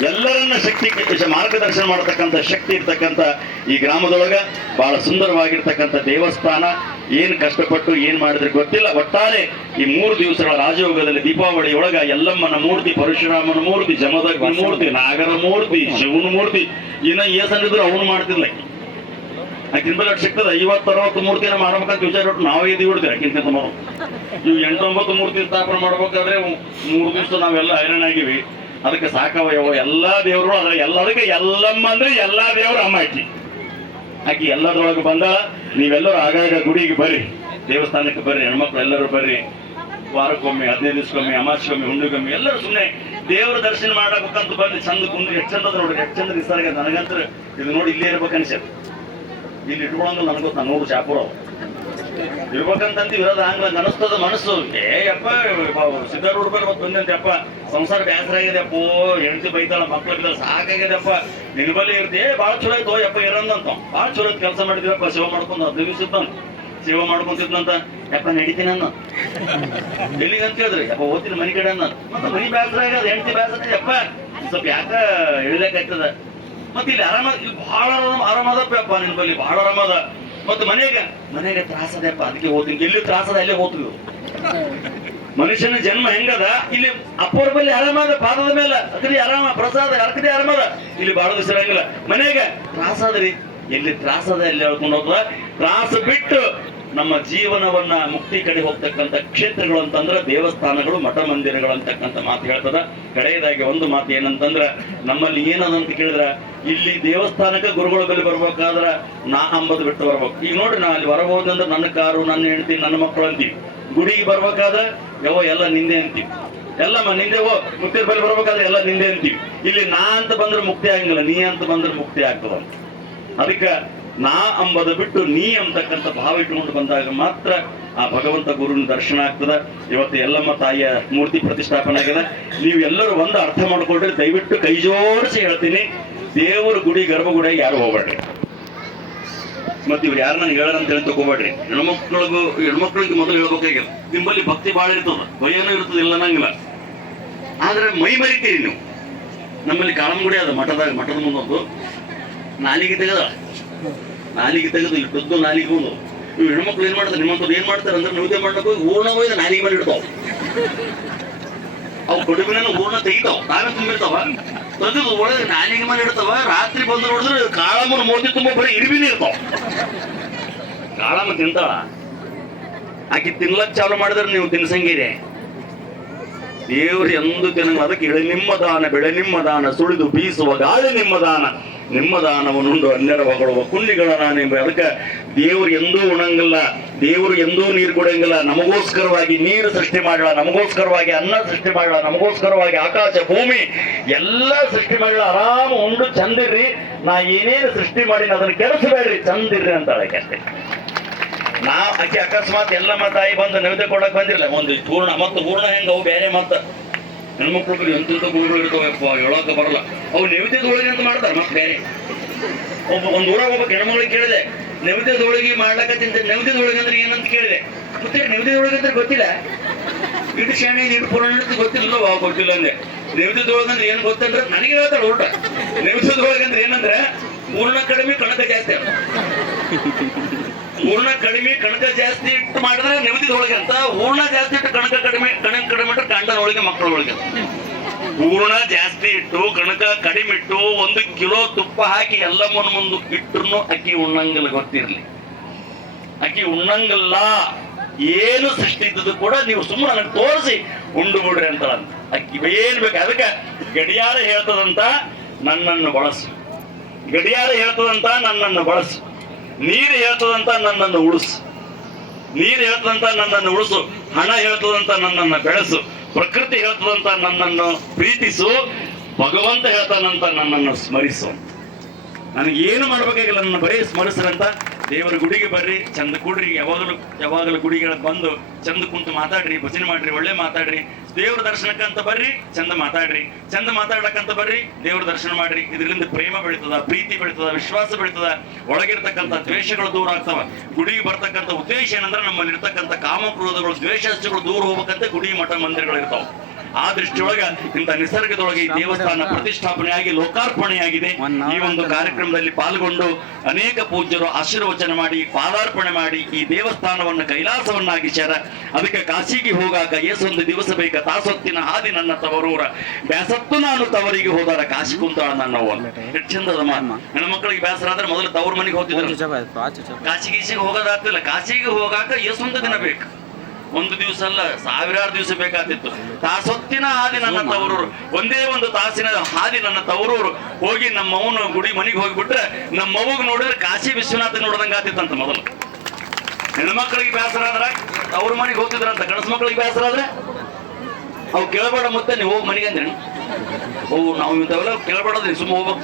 ಎಲ್ಲರನ್ನ ಶಕ್ತಿ ಮಾರ್ಗದರ್ಶನ ಮಾಡತಕ್ಕಂಥ ಶಕ್ತಿ ಇರ್ತಕ್ಕಂಥ ಈ ಗ್ರಾಮದೊಳಗ ಬಹಳ ಸುಂದರವಾಗಿರ್ತಕ್ಕಂಥ ದೇವಸ್ಥಾನ ಏನ್ ಕಷ್ಟಪಟ್ಟು ಏನ್ ಮಾಡಿದ್ರೆ ಗೊತ್ತಿಲ್ಲ. ಒಟ್ಟಾರೆ ಈ ಮೂರು ದಿವಸಗಳ ರಾಜಯೋಗದಲ್ಲಿ ದೀಪಾವಳಿ ಒಳಗ ಎಲ್ಲಮ್ಮನ ಮೂರ್ತಿ, ಪರಶುರಾಮನ ಮೂರ್ತಿ, ಜಮದಗ್ನ ಮೂರ್ತಿ, ನಾಗರ ಮೂರ್ತಿ, ಶಿವನ ಮೂರ್ತಿ, ಇನ್ನ ಏಸಂದಿದ್ರು ಅವನು ಅಕ್ಕಿಂತ ಆಕಿನ ಮೇಲೆ ಸಿಗ್ತದೆ. ಐವತ್ತು, ಅರವತ್ತು ಮೂರ್ತಿನ ಮಾಡ್ಬೇಕಂತ ವಿಚಾರ ಇಟ್ಟು ನಾವೇ ಇದು ಬಿಡ್ತೀವಿ ಆಕಿನ ನಾವು ಇವು ಎಂಟೊಂಬತ್ತು ಮೂರ್ತಿ ಸ್ಥಾಪನೆ ಮಾಡ್ಬೇಕಾದ್ರೆ ಮೂರು ದಿವಸ ನಾವೆಲ್ಲ ಹೈರಾಣ ಆಗಿವಿ. ಅದಕ್ಕೆ ಸಾಕವಯವ ಎಲ್ಲಾ ದೇವರು ಅದ್ರ ಎಲ್ಲದಕ್ಕೆ ಎಲ್ಲಮ್ಮ ಅಂದ್ರೆ ಎಲ್ಲಾ ದೇವರು ಅಮ್ಮ ಆಕಿ ಆಕಿ ಎಲ್ಲದರೊಳಗೆ ಬಂದ, ನೀವೆಲ್ಲರೂ ಆಗಾಗ ಗುಡಿಗೆ ಬರ್ರಿ. ದೇವಸ್ಥಾನಕ್ಕೆ ಬರ್ರಿ, ಹೆಣ್ಮಕ್ಳು ಎಲ್ಲರೂ ಬರ್ರಿ. ವಾರಕ್ಕೊಮ್ಮೆ, ಹದಿನೈದು ದಿವಸಕ್ಕೊಮ್ಮೆ ಅಮಾಸಿಗೊಮ್ಮೆ ಹುಂಡಿಗೊಮ್ಮೆ ಎಲ್ಲರೂ ಸುಮ್ಮನೆ ದೇವರ ದರ್ಶನ ಮಾಡಬೇಕಂತ ಬಂದು ಚಂದ ಕುಂದ್ರಿ. ಎಷ್ಟು ಚಂದ ನೋಡ್ರಿ ಎಷ್ಟು ಚಂದ ನಿಸರ್ಗ ನನಗಂತ್ರ ಇದು ನೋಡಿ ಇಲ್ಲೇ ಇರ್ಬೇಕು ಅನ್ಸತ್ತೆ ಇಲ್ಲಿ ಇಟ್ಕೊಳಂಗ ನನಗೆ ನಾನು ನೋಡು ಶಾಪುರ ಇರ್ಬೇಕಂತಂದು ಇರೋದು ಹಂಗ ಅನಿಸ್ತದ ಮನಸ್ಸು. ಏ, ಯಪ್ಪ ಸಿದ್ಧಾರೂಢ ಬಂದಂತೆ ಅಪ್ಪ ಸಂಸಾರ ಬೇಸರ ಆಗಿದೆ ಅಪ್ಪೋ ಹೆಂಡತಿ ಬೈತಾಳ, ಮಕ್ಳು ಸಾಕಾಗಿದೆ ಅಪ್ಪ ನಿನ್ ಬಳಿ ಇರ್ತಿ ಭಾಳ ಚಲೋ ಆಯ್ತು ಯಪ್ಪ ಇರಂದಂತ ಭಾಳ ಚಲೋ ಕೆಲಸ ಮಾಡಿದ್ರಪ್ಪ ಸೇವ ಮಾಡ್ಕೊಂಡು ಇದ್ದಾನ ಸೇವೆ ಮಾಡ್ಕೊಂತಿದ್ನಂತ ಯಪ್ಪ, ನಡೀತೀನಿ ಅನ್ನ. ಎಲ್ಲಿಗೆ ಅಂತ ಹೇಳಿದ್ರಿ ಯಪ್ಪ, ಓದ್ತೀನಿ ಮನೆ ಕಡೆ ಅನ್ನ. ಮತ್ತೆ ಮನಿ ಬ್ಯಾಸರ ಆಗ್ಯದ, ಹೆಂಡತಿ ಬ್ಯಾಸರ ಯಪ್ಪ. ಸ್ವಲ್ಪ ಯಾಕ ಇಳಿಲಕ್ಕಾಗ್ತದ ಮತ್ತೆ ಇಲ್ಲಿ ಆರಾಮ ಇಲ್ಲಿ ಆರಾಮ ಆರಾಮದಪ್ಪ ಯಪ್ಪ ನಿನ್ ಬಲ್ಲಿ ಬಹಳ ಆರಾಮದ ಮತ್ತೆ ಮನೆಗೆ ಮನೆಗೆ ತ್ರಾಸದಪ್ಪ ಅದಕ್ಕೆ ಹೋಗ್ತೀನಿ ಎಲ್ಲಿ ತ್ರಾಸದ ಅಲ್ಲೇ ಹೋಗ್ತೀವಿ ಮನುಷ್ಯನ ಜನ್ಮ ಹೆಂಗದ? ಇಲ್ಲಿ ಅಪ್ಪರ ಬಲ್ಲಿ ಆರಾಮದ, ಪಾದದ ಮೇಲೆ ಅಕ್ರಿ ಆರಾಮ, ಪ್ರಸಾದ ಅರ್ಕಡಿ ಆರಾಮದ. ಇಲ್ಲಿ ಬಾಳ ದಿವಸ ಮನೆಗೆ ರೀ. ಎಲ್ಲಿ ತ್ರಾಸದ ಎಲ್ಲಿ ಹೇಳ್ಕೊಂಡು ಹೋಗ್ತದ ತ್ರಾಸ ಬಿಟ್ಟು ನಮ್ಮ ಜೀವನವನ್ನ ಮುಕ್ತಿ ಕಡೆ ಹೋಗ್ತಕ್ಕಂಥ ಕ್ಷೇತ್ರಗಳು ಅಂತಂದ್ರೆ ದೇವಸ್ಥಾನಗಳು, ಮಠ ಮಂದಿರಗಳು ಅಂತಕ್ಕಂಥ ಮಾತು ಹೇಳ್ತದ. ಕಡೆಯದಾಗಿ ಒಂದು ಮಾತು ಏನಂತಂದ್ರ, ನಮ್ಮಲ್ಲಿ ಏನದಂತ ಕೇಳಿದ್ರ? ಇಲ್ಲಿ ದೇವಸ್ಥಾನಕ್ಕೆ ಗುರುಗಳ ಬೆಲೆ ಬರ್ಬೇಕಾದ್ರ ನಾ ಅಂಬದು ಬಿಟ್ಟು ಬರ್ಬೇಕು. ಈಗ ನೋಡ್ರಿ, ನಾ ಅಲ್ಲಿ ಬರಬಹುದಂದ್ರೆ ಹೋದಂದ್ರೆ ನನ್ನ ಕಾರು, ನನ್ನ ಹೆಂಡತಿ, ನನ್ನ ಮಕ್ಕಳು ಗುಡಿಗೆ ಬರ್ಬೇಕಾದ ಯಾವ ಎಲ್ಲ ನಿಂದೆ ಅಂತೀವಿ. ಎಲ್ಲಮ್ಮ ನಿಂದೆ ಹೋ ಮುಕ್ತಿ ಬಳಿ ಬರ್ಬೇಕಾದ್ರೆ ಎಲ್ಲ ನಿಂದೆ ಅಂತೀವಿ. ಇಲ್ಲಿ ನಾ ಅಂತ ಬಂದ್ರೆ ಮುಕ್ತಿ ಆಗಂಗಿಲ್ಲ, ನೀ ಅಂತ ಬಂದ್ರೆ ಮುಕ್ತಿ ಆಗ್ತದ ಅದಕ್ಕೆ ನಾ ಅಂಬದ ಬಿಟ್ಟು ನೀ ಅಂತಕ್ಕಂಥ ಭಾವ ಇಟ್ಕೊಂಡು ಬಂದಾಗ ಮಾತ್ರ ಆ ಭಗವಂತ ಗುರುನ ದರ್ಶನ ಆಗ್ತದ. ಇವತ್ತು ಎಲ್ಲಮ್ಮ ತಾಯಿಯ ಮೂರ್ತಿ ಪ್ರತಿಷ್ಠಾಪನೆ ಆಗಿದೆ. ನೀವು ಎಲ್ಲರೂ ಒಂದು ಅರ್ಥ ಮಾಡ್ಕೊಳ್ರಿ, ದಯವಿಟ್ಟು ಕೈ ಜೋಡಿಸಿ ಹೇಳ್ತೀನಿ. ದೇವರ ಗುಡಿ, ಗರ್ಭಗುಡಿಯಾಗಿ ಯಾರು ಹೋಗ್ಬೇಡ್ರಿ. ಮತ್ತೆ ಇವ್ರು ಯಾರು ನಾನು ಹೇಳೋಣ ಅಂತ ಹೇಳಿ ತಗೋಬೇಡ್ರಿ. ಹೆಣ್ಮಕ್ಳಿಗೂ, ಹೆಣ್ಮಕ್ಳಿಗೆ ಮೊದಲು ಹೇಳ್ಬೇಕಾಗಿಲ್ಲ. ನಿಮ್ಮಲ್ಲಿ ಭಕ್ತಿ ಭಾಳ ಇರ್ತದ. ಭಯನೂ ಇರ್ತದ, ಇಲ್ಲ ಅನ್ನಂಗಿಲ್ಲ. ಆದ್ರೆ ಮೈ ಮರಿತೀರಿ ನೀವು. ನಮ್ಮಲ್ಲಿ ಕಾಳಂಗುಡಿ ಅದ, ಮಠದಾಗ, ಮಠದ ಮುಂದೊಂದು. ನಾಲಿಗೆ ತೆಗೆದ. ನಾಲಿಗೆ ತೆಗೆದು ಇಟ್ಟದ್ದು ನಾಲಿಗೆ ಒಂದು ನೀವು ಹೆಣ್ಮಕ್ಳು ಏನ್ ಮಾಡ್ತಾರೆ ನಿಮ್ಮಂತವ್ರು ಏನ್ ಮಾಡ್ತಾರೆ ಅಂದ್ರೆ ಮಾಡ್ಬೇಕು? ಹೋಗಿ ಹೂರ್ಣ ಒಯ್ದು ನಾಲಿಗೆ ಮೇಲೆ ಇಡ್ತಾವ. ಅವು ಕಡುಬಿನ ಹೂರ್ಣ ತೆಗಿತಾವ. ತಾವೇ ತುಂಬಿರ್ತಾವ? ತೆಗೆದು ಒಳಗೆ ನಾಲಿಗೆ ಮೇಲೆ ಇಡ್ತಾವ, ರಾತ್ರಿ ಬಂದು ನೋಡಿದ್ರೆ ಕಾಳಮ್ಮನ ಮೂರ್ತಿ ತುಂಬ ಬರೀ ಇರಿವಿನ ಇರ್ತಾವ. ಕಾಳಮ್ಮ ತಿಂತಾಳ. ಆಕಿ ತಿನ್ಲಕ್ ಚಾಲು ಮಾಡಿದ್ರೆ ನೀವು ತಿನ್ಸಂಗಿರಿ. ದೇವ್ರು ಎಂದು ತಿನ್ನಂಗ ಅದಕ್ಕೆ ಇಳೆ ನಿಮ್ಮ ದಾನ ಬೆಳೆ ನಿಮ್ಮ ದಾನ ಸುಳಿದು ಬೀಸುವ ಗಾಳಿ ನಿಮ್ಮ ದಾನ ನಿಮ್ಮ ದಾನವನ್ನುಂಡು ಅನ್ಯರ ಹೊಗಳುವ ಕುಂಡಿಗಳ ನಾನೆಂಬ ಅದಕ್ಕೆ ದೇವರು ಎಂದೂ ಉಣಂಗಿಲ್ಲ, ದೇವರು ಎಂದೂ ನೀರು ಕೊಡಂಗಿಲ್ಲ ನಮಗೋಸ್ಕರವಾಗಿ ನೀರು ಸೃಷ್ಟಿ ಮಾಡಲ್ಲ ನಮಗೋಸ್ಕರವಾಗಿ ಅನ್ನ ಸೃಷ್ಟಿ ಮಾಡಲ್ಲ ನಮಗೋಸ್ಕರವಾಗಿ ಆಕಾಶ ಭೂಮಿ ಎಲ್ಲ ಸೃಷ್ಟಿ ಮಾಡಲ್ಲ ಆರಾಮ ಉಂಡು, ಚಂದಿರ್ರಿ, ನಾ ಏನೇನು ಸೃಷ್ಟಿ ಮಾಡಿನ ಅದನ್ನ ಕೆಡಿಸಬೇಡ್ರಿ, ಚಂದಿರ್ರಿ ಅಂತ ಅಷ್ಟೇ. ನಾ ಅಕಿ ಅಕಸ್ಮಾತ್ ಎಲ್ಲಮ್ಮ ತಾಯಿ ಬಂದು ನೈವೇದ್ಯ ಕೊಡಕ್ ಬಂದಿರಲ್ಲ ಒಂದು ಪೂರ್ಣ ಮತ್ತು ಪೂರ್ಣ ಹೆಂಗ ಅವು ಬೇರೆ ಮತ್ತ ಹೆಣ್ಮಕ್ಳು ಎಂತ ಗುರುಗಳು ಇರ್ತಾವಪ್ಪ ಹೇಳೋಕೆ ಬರಲ್ಲ. ಅವು ನೈವೇದ್ಯದೊಳಗೆ ಅಂತ ಮಾಡ್ತಾರೆ, ಮತ್ತೆ ಬೇರೆ. ಒಬ್ಬ ಒಂದು ಊರಾಗ ಒಬ್ಬ ಹೆಣ್ಮಗಳಿಗೆ ಕೇಳಿದೆ ನೈವೇದ್ಯದೊಳಗೆ ಮಾಡ್ಲಕತ್ತಿಂತ ನೈವೇದ್ಯದೊಳಗೆ ಅಂದ್ರೆ ಏನಂತ ಕೇಳಿದೆ. ಮತ್ತೆ ನೈವೇದ್ಯದೊಳಗೆ ಅಂದ್ರೆ ಗೊತ್ತಿಲ್ಲ. ಇಟ್ಟು ಶಾಣೆ ಇಟ್ಟು ಪುರಾಣ ಅಂತ ಗೊತ್ತಿಲ್ಲ. ಅಂದೆ. ನೈವೇದ್ಯದೊಳಗೆ ಅಂದ್ರೆ ಏನ್ ಗೊತ್ತಂದ್ರೆ ನನಗೆ ಹೇಳ್ತಾಳೆ ಊಟ. ನೈವೇದ್ಯದೊಳಗೆ ಅಂದ್ರೆ ಏನಂದ್ರೆ ಪೂರ್ಣ ಕಡಿಮೆ ಕಣಕ ಜಾಸ್ತಿ ಹೂರ್ಣ ಕಡಿಮೆ ಕಣಕ ಜಾಸ್ತಿ ಇಟ್ಟು ಮಾಡಿದ್ರೆ ನೆಮ್ಮದಿದೊಳಗೆ ಅಂತ. ಹೂರ್ಣ ಜಾಸ್ತಿ ಇಟ್ಟು ಕಣಕ ಕಡಿಮೆ ಕಣಕ ಕಡಿಮೆ ಇಟ್ಟು ಗಂಡನೊಳಗೆ ಮಕ್ಕಳೊಳಗೆ ಹೂರ್ಣ ಜಾಸ್ತಿ ಇಟ್ಟು ಕಣಕ ಕಡಿಮೆ ಇಟ್ಟು, ಒಂದು ಕಿಲೋ ತುಪ್ಪ ಹಾಕಿ ಎಲ್ಲಮ್ಮನ ಮುಂದೆ ಇಟ್ಟರು ಅಕ್ಕಿ ಉಣ್ಣಂಗಿಲ್ಲ ಗೊತ್ತಿರಲಿ. ಅಕ್ಕಿ ಉಣ್ಣಂಗಿಲ್ಲ. ಏನು ಸೃಷ್ಟಿ ಇದ್ದದ್ದು ಕೂಡ ನೀವು ಸುಮ್ಮನೆ ನನಗೆ ತೋರಿಸಿ, ಉಂಡು ಬಿಡ್ರಿ ಅಂತ. ಅಕ್ಕಿ ಏನ್ ಬೇಕು. ಅದಕ್ಕೆ ಗಡಿಯಾರ ಹೇಳ್ತದಂತ ನನ್ನನ್ನು ಬಳಸು. ಗಡಿಯಾರ ಹೇಳ್ತದಂತ ನನ್ನನ್ನು ಬಳಸು. ನೀರು ಹೇಳ್ತದಂತ ನನ್ನನ್ನು ಉಳಿಸು. ನೀರು ಹೇಳ್ತದಂತ ನನ್ನನ್ನು ಉಳಿಸು. ಹಣ ಹೇಳ್ತದಂತ ನನ್ನನ್ನು ಬೆಳೆಸು. ಪ್ರಕೃತಿ ಹೇಳ್ತದಂತ ನನ್ನನ್ನು ಪ್ರೀತಿಸು. ಭಗವಂತ ಹೇಳ್ತಾನಂತ ನನ್ನನ್ನು ಸ್ಮರಿಸು ನನಗೇನು ಮಾಡ್ಬೇಕಾಗಿಲ್ಲ, ನನ್ನ ಬರೀ ಸ್ಮರಿಸ್ರಂತ. ದೇವರ ಗುಡಿಗೆ ಬರ್ರಿ, ಚಂದ ಕೂಡ್ರಿ. ಯಾವಾಗಲೂ ಯಾವಾಗಲೂ ಗುಡಿಗಳ ಬಂದು ಚಂದ ಕುಂತು ಮಾತಾಡ್ರಿ, ಭಜನೆ ಮಾಡ್ರಿ, ಒಳ್ಳೆ ಮಾತಾಡ್ರಿ. ದೇವ್ರ ದರ್ಶನಕ್ಕಂತ ಬರ್ರಿ, ಚಂದ ಮಾತಾಡ್ರಿ. ಚಂದ ಮಾತಾಡಕ್ಕಂತ ಬರ್ರಿ, ದೇವ್ರ ದರ್ಶನ ಮಾಡ್ರಿ. ಇದರಿಂದ ಪ್ರೇಮ ಬೆಳೀತದ, ಪ್ರೀತಿ ಬೆಳೀತದ, ವಿಶ್ವಾಸ ಬೆಳೀತದ. ಒಳಗಿರ್ತಕ್ಕಂಥ ದ್ವೇಷಗಳು ದೂರ ಆಗ್ತವ. ಗುಡಿಗೆ ಬರ್ತಕ್ಕಂಥ ಉದ್ದೇಶ ಏನಂದ್ರೆ ನಮ್ಮಲ್ಲಿ ಇರ್ತಕ್ಕಂಥ ಕಾಮಕ್ರೋಧಗಳು ದ್ವೇಷಗಳು ದೂರ ಹೋಗ್ಬೇಕಂತ ಗುಡಿ ಮಠ ಮಂದಿರಗಳು ಇರ್ತಾವ ಆ ದೃಷ್ಟಿಯೊಳಗ ಇಂಥ ನಿಸರ್ಗದೊಳಗೆ ಈ ದೇವಸ್ಥಾನ ಪ್ರತಿಷ್ಠಾಪನೆಯಾಗಿ ಲೋಕಾರ್ಪಣೆಯಾಗಿದೆ. ಈ ಒಂದು ಕಾರ್ಯಕ್ರಮದಲ್ಲಿ ಪಾಲ್ಗೊಂಡು ಅನೇಕ ಪೂಜ್ಯರು ಆಶೀರ್ವಚನ ಮಾಡಿ ಪಾದಾರ್ಪಣೆ ಮಾಡಿ ಈ ದೇವಸ್ಥಾನವನ್ನು ಕೈಲಾಸವನ್ನಾಗಿಸ್ಯಾರ ಅದಕ್ಕೆ ಕಾಶಿಗೆ ಹೋಗಾಕ ಏಸೊಂದು ದಿವಸ ಬೇಕ ತಾಸೊತ್ತಿನ ಹಾದಿ ನನ್ನ ತವರೂರ. ಬ್ಯಾಸತ್ತು ನಾನು ತವರಿಗೆ ಹೋದಾರ ಕಾಶಿ ಕುಂತಾಳ ನನ್ನ ಎಷ್ಟು ಚಂದದ ಮಾತು ಹೆಣ್ಮಕ್ಳಿಗೆ ಬೇಸರ ಆದ್ರೆ ಮೊದಲು ತವ್ರ ಮನೆಗೆ ಹೋಗ್ತಿದ್ರು. ಕಾಶಿ ಗೀಸಿಗೆ ಹೋಗೋದಾಗ್ತಿಲ್ಲ. ಕಾಶಿಗೆ ಹೋಗಾಕ ಏಸೊಂದು ದಿನ ಬೇಕು. ಒಂದು ದಿವಸ ಅಲ್ಲ ಸಾವಿರಾರು ದಿವಸ ಬೇಕಾಗ್ತಿತ್ತು ತಾಸೊತ್ತಿನ ಹಾದಿ ನನ್ನ ತವರೂರು. ಒಂದೇ ಒಂದು ತಾಸಿನ ಹಾದಿ ನನ್ನ ತವರೂರು. ಹೋಗಿ ನಮ್ಮವನ ಗುಡಿ ಮನೆಗೆ ಹೋಗಿಬಿಟ್ರೆ ನಮ್ಮ ಮಗುಗ್ ನೋಡಿದ್ರೆ ಕಾಶಿ ವಿಶ್ವನಾಥ ನೋಡ್ದಂಗ ಆತಿತ್ತಂತ ಮೊದಲು. ಹೆಣ್ಮಕ್ಳಿಗೆ ಬೇಸರ ಆದ್ರ ಅವ್ರ ಮನೆಗೆ ಹೋಗ್ತಿದ್ರಂತ ಗಣಸ್ ಮಕ್ಳಿಗೆ ಬೇಸರ ಆದ್ರೆ ಅವು ಕೇಳಬೇಡ ಮತ್ತೆ ನೀವು ಹೋಗಿ ಮನೆಗೆ ಅಂದ್ರೆ ಓ, ನಾವು ಇಂಥವೆಲ್ಲ ಕೇಳಬೇಡದ್ರಿ ಸುಮ್ಮ ಹೋಗ್ಬೇಕು.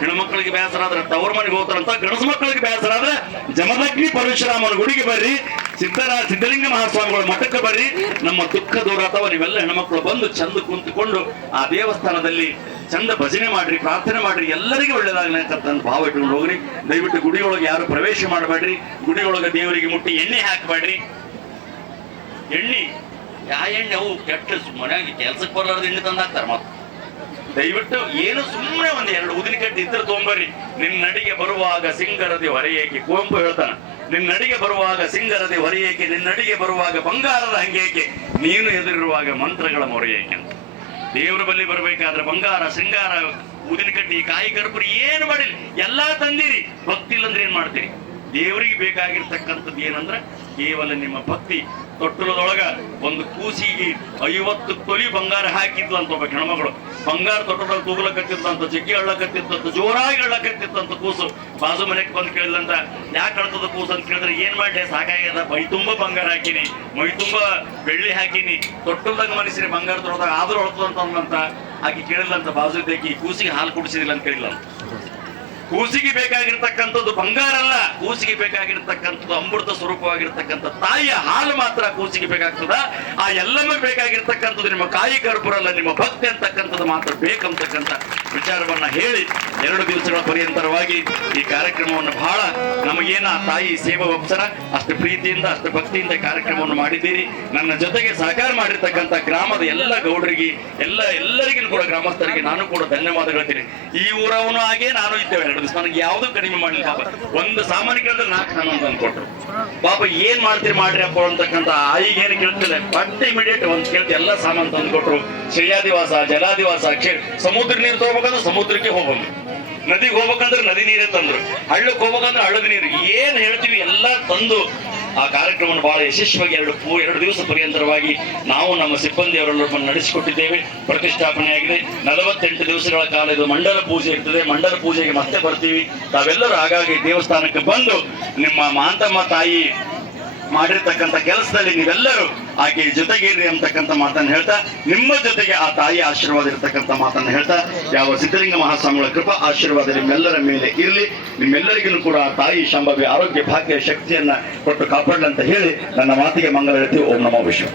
ಹೆಣ್ಮಕ್ಳಿಗೆ ಬೇಸರ ಆದ್ರೆ ತವ್ರ ಮನೆಗೆ ಹೋಗ್ತಾರಂತ ಗಣಸ ಮಕ್ಕಳಿಗೆ ಬೇಸರ ಆದ್ರೆ ಜಮದಗ್ನಿ ಪರಶುರಾಮನ ಗುಡಿಗೆ ಬರ್ರಿ ಸಿದ್ದರ ಸಿದ್ದಲಿಂಗ ಮಹಾಸ್ವಾಮಿಗಳ ಮಠಕ್ಕೆ ಬರ್ರಿ. ನಮ್ಮ ದುಃಖ ದೂರ ಅಥವಾ ನೀವೆಲ್ಲ ಹೆಣ್ಮಕ್ಳು ಬಂದು ಚಂದ ಕುಂತುಕೊಂಡು ಆ ದೇವಸ್ಥಾನದಲ್ಲಿ ಚಂದ ಭಜನೆ ಮಾಡ್ರಿ, ಪ್ರಾರ್ಥನೆ ಮಾಡ್ರಿ, ಎಲ್ಲರಿಗೂ ಒಳ್ಳೇದಾಗಲಿ ಭಾವ ಇಟ್ಕೊಂಡು ಹೋಗ್ರಿ. ದಯವಿಟ್ಟು ಗುಡಿಯೊಳಗೆ ಯಾರು ಪ್ರವೇಶ ಮಾಡಬೇಡ್ರಿ, ಗುಡಿಯೊಳಗೆ ದೇವರಿಗೆ ಮುಟ್ಟಿ ಎಣ್ಣೆ ಹಾಕಬೇಡ್ರಿ. ಎಣ್ಣೆ ಯಾ ಎಣ್ಣೆ ಅವು ಕೆಟ್ಟ ಮನೆಯಾಗಿ ಕೆಲ್ಸಕ್ಕೆ ಬರಲಾರ್ದು ಎಣ್ಣೆ ತಂದು ಮತ್ತ. ಮತ್ತೆ ದಯವಿಟ್ಟು ಏನು ಸುಮ್ಮನೆ ಒಂದ್ ಎರಡು ಉದಿನ ಕಟ್ಟಿ ಇದ್ರೆ ತೊಗೊಂಬರ್ರಿ ನಿನ್ನ ನಡಿಗೆ ಬರುವಾಗ ಸಿಂಗರದಿ ಹೊರೆಯೇಕೆ, ಕುವೆಂಪು ಹೇಳ್ತಾನ. ನಿನ್ನ ನಡಿಗೆ ಬರುವಾಗ ಸಿಂಗರದಿ ಹೊರೆಯೇಕೆ ನಿನ್ನ ನಡಿಗೆ ಬರುವಾಗ ಬಂಗಾರದ ಹಂಗೇಕೆ, ನೀನು ಎದುರಿರುವಾಗ ಮಂತ್ರಗಳ ಮೊರೆಯೇಕೆ ಅಂತ. ದೇವರ ಬಳಿ ಬರಬೇಕಾದ್ರೆ ಬಂಗಾರ, ಸಿಂಗಾರ ಉದಿನ ಕಡ್ಡಿ ಕಾಯಿ ಕರ್ಪುರಿ ಏನು ಮಾಡಿಲ್ಲ. ಎಲ್ಲಾ ತಂದಿರಿ. ಭಕ್ತಿ ಇಲ್ಲಂದ್ರೆ ಏನ್ ಮಾಡ್ತೀರಿ? ದೇವರಿಗೆ ಬೇಕಾಗಿರ್ತಕ್ಕಂಥದ್ದು ಏನಂದ್ರೆ ಕೇವಲ ನಿಮ್ಮ ಭಕ್ತಿ. ತೊಟ್ಟಲದೊಳಗ ಒಂದು ಕೂಸಿಗೆ ಐವತ್ತು ತೊಲಿ ಬಂಗಾರ ಹಾಕಿದ್ಲು ಅಂತ ಒಬ್ಬ ಹೆಣ್ಮಗಳು. ಬಂಗಾರ ತೊಟ್ಟದಲ್ಲಿ ತೂಗ್ಲಕತ್ತಿತ್ತಂತ ಜಗ್ಗಿ ಅಳ್ಳಕತ್ತಿತ್ತಂತ ಜೋರಾಗಿ ಅಳ್ಳಕತ್ತಿತ್ತಂತ ಕೂಸು. ಬಾಜು ಮನೆಗೆ ಬಂದು ಕೇಳಿದಂತ ಯಾಕೆ ಅಳ್ತದ ಕೂಸು ಅಂತ ಕೇಳಿದ್ರೆ ಏನ್ ಮಾಡ್ಲಿ ಸಾಕಾಗ್ಯದ. ಮೈ ತುಂಬ ಬಂಗಾರ ಹಾಕಿನಿ, ಮೈ ತುಂಬ ಬೆಳ್ಳಿ ಹಾಕಿನಿ. ತೊಟ್ಟಲ್ದಾಗ ಮನಸ್ಸಿರಿ ಬಂಗಾರ ತೊಡದಾಗ ಆದ್ರೂ ಅಳ್ತದಂತ ಅಂದಂತ ಆಕೆ ಕೇಳಿಲ್ಲಂತ ಬಾಜು ಇದ್ದಕ್ಕೆ ಕೂಸಿಗೆ ಹಾಲು ಕುಡಿಸಿದಿಲ್ಲ ಅಂತ ಕೇಳಿಲ್ಲ ಕೂಸಿಗೆ ಬೇಕಾಗಿರ್ತಕ್ಕಂಥದ್ದು ಬಂಗಾರ ಅಲ್ಲ ಕೂಸಿಗೆ ಬೇಕಾಗಿರ್ತಕ್ಕಂಥದ್ದು ಅಮೃತ ಸ್ವರೂಪವಾಗಿರ್ತಕ್ಕಂಥ ತಾಯಿಯ ಹಾಲು ಮಾತ್ರ ಕೂಸಿಗೆ ಬೇಕಾಗ್ತದ. ಆ ಎಲ್ಲಮ್ಮ ಬೇಕಾಗಿರ್ತಕ್ಕಂಥದ್ದು ನಿಮ್ಮ ಕಾಯಿ ಕರ್ಪುರಲ್ಲ, ನಿಮ್ಮ ಭಕ್ತಿ ಅಂತಕ್ಕಂಥದ್ದು ಮಾತ್ರ ಬೇಕಂತಕ್ಕಂಥ ವಿಚಾರವನ್ನ ಹೇಳಿ ಎರಡು ದಿವಸಗಳ ಪರ್ಯಂತರವಾಗಿ ಈ ಕಾರ್ಯಕ್ರಮವನ್ನು ಬಹಳ ನಮಗೇನ ತಾಯಿ ಸೇವಾ ವತ್ಸರ ಅಷ್ಟು ಪ್ರೀತಿಯಿಂದ, ಅಷ್ಟು ಭಕ್ತಿಯಿಂದ ಕಾರ್ಯಕ್ರಮವನ್ನು ಮಾಡಿದ್ದೀರಿ. ನನ್ನ ಜೊತೆಗೆ ಸಹಕಾರ ಮಾಡಿರ್ತಕ್ಕಂಥ ಗ್ರಾಮದ ಎಲ್ಲ ಗೌಡರಿಗೆ, ಎಲ್ಲ ಎಲ್ಲರಿಗೂ ಕೂಡ ಗ್ರಾಮಸ್ಥರಿಗೆ ನಾನು ಕೂಡ ಧನ್ಯವಾದಗಳು ಈ ಊರವನು ಹಾಗೆ, ನಾನು ಇದ್ದೇವೆ. ದಿವಸ ನನಗೆ ಯಾವ್ದು ಕಡಿಮೆ ಮಾಡಿಲ್ಲ ಪಾಪ. ಒಂದು ಸಾಮಾನ್ಯ ಕೇಳಿದ್ರೆ ನಾಲ್ಕು ಸಾಮಾನು ತಂದು ಕೊಟ್ಟರು ಪಾಪ ಏನ್ ಮಾಡ್ತೀರಿ ಮಾಡ್ರಿ ಅಪ್ಪ ಅಂತಕ್ಕಂತ ಆಯಿಗೆ ಏನು ಕೇಳ್ತಿಲ್ಲ. ಬಟ್ ಇಮಿಡಿಯೇಟ್ ಒಂದು ಕೇಳ್ತಿ, ಎಲ್ಲ ಸಾಮಾನು ತಂದು ಕೊಟ್ರು ಶ್ರೇಯಾದಿವಾಸ, ಜಲಾದಿವಾಸ ಸಮುದ್ರ ನೀರು ತಗೋಬೇಕಂದ್ರೆ ಸಮುದ್ರಕ್ಕೆ ಹೋಗೋದು ನದಿಗೆ ಹೋಗ್ಬೇಕಂದ್ರೆ ನದಿ ನೀರೇ ತಂದ್ರು. ಹಳ್ಳಕ್ಕೆ ಹೋಗ್ಬೇಕಂದ್ರೆ ಹಳ್ಳದ ನೀರು. ಏನ್ ಹೇಳ್ತೀವಿ ಎಲ್ಲ ತಂದು ಆ ಕಾರ್ಯಕ್ರಮವನ್ನು ಬಹಳ ಯಶಸ್ವಿಯಾಗಿ ಎರಡು ಪೂ- ಎರಡು ದಿವಸ ಪರ್ಯಂತರವಾಗಿ ನಾವು ನಮ್ಮ ಸಿಬ್ಬಂದಿಯವರೆಲ್ಲರನ್ನು ನಡೆಸಿಕೊಟ್ಟಿದ್ದೇವೆ. ಪ್ರತಿಷ್ಠಾಪನೆಯಾಗಿದೆ ನಲವತ್ತೆಂಟು ದಿವಸಗಳ ಕಾಲ ಇದು ಮಂಡಲ ಪೂಜೆ ಇರ್ತದೆ. ಮಂಡಲ ಪೂಜೆಗೆ ಮತ್ತೆ ಬರ್ತೀವಿ. ತಾವೆಲ್ಲರೂ ಹಾಗಾಗಿ ದೇವಸ್ಥಾನಕ್ಕೆ ಬಂದು ನಿಮ್ಮ ಮಾಂತಮ್ಮ ತಾಯಿ ಮಾಡಿರ್ತಕ್ಕಂಥ ಕೆಲಸದಲ್ಲಿ ನೀವೆಲ್ಲರೂ ಆಕೆ ಜೊತೆಗಿರ್ರಿ ಅಂತಕ್ಕಂಥ ಮಾತನ್ನು ಹೇಳ್ತಾ, ನಿಮ್ಮ ಜೊತೆಗೆ ಆ ತಾಯಿ ಆಶೀರ್ವಾದ ಇರತಕ್ಕಂಥ ಮಾತನ್ನು ಹೇಳ್ತಾ, ಯಾವ ಸಿದ್ಧಲಿಂಗ ಮಹಾಸ್ವಾಮಿಗಳ ಕೃಪಾ ಆಶೀರ್ವಾದ ನಿಮ್ಮೆಲ್ಲರ ಮೇಲೆ ಇರಲಿ. ನಿಮ್ಮೆಲ್ಲರಿಗೂ ಕೂಡ ಆ ತಾಯಿ ಸಂಭಾವ್ಯ ಆರೋಗ್ಯ, ಭಾಗ್ಯ, ಶಕ್ತಿಯನ್ನ ಕೊಟ್ಟು ಕಾಪಾಡಲಂತ ಹೇಳಿ ನನ್ನ ಮಾತಿಗೆ ಮಂಗಳ ಹೇಳ್ತೀವಿ ಓಂ ನಮೋ ವಿಶ್ವ